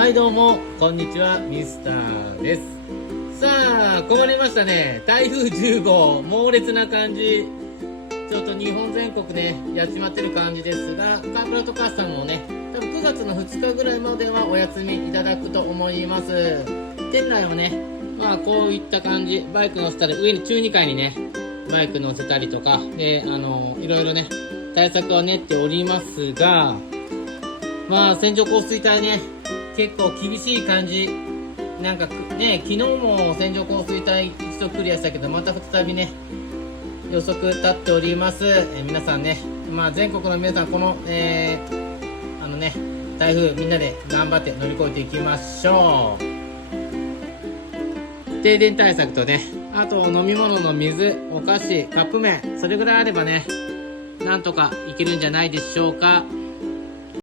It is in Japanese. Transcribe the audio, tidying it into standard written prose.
はいどうも、こんにちは、ミスターです。さあ、困りましたね。台風10号、猛烈な感じ。ちょっと日本全国ね、やっちまってる感じですが、カープラと母さんもね、多分9月の2日ぐらいまではお休みいただくと思います。店内はね、まあこういった感じ、バイク乗せたり、上に中2階にね、バイク乗せたりとか、で、いろいろね、対策は練っておりますが、まあ線状降水帯ね、結構厳しい感じ。なんかね、昨日も線状降水帯一度クリアしたけど、また再びね、予測立っております。皆さんね、まあ全国の皆さん、この、台風みんなで頑張って乗り越えていきましょう。停電対策とね、あと飲み物の水、お菓子、カップ麺、それぐらいあればね、なんとかいけるんじゃないでしょうか。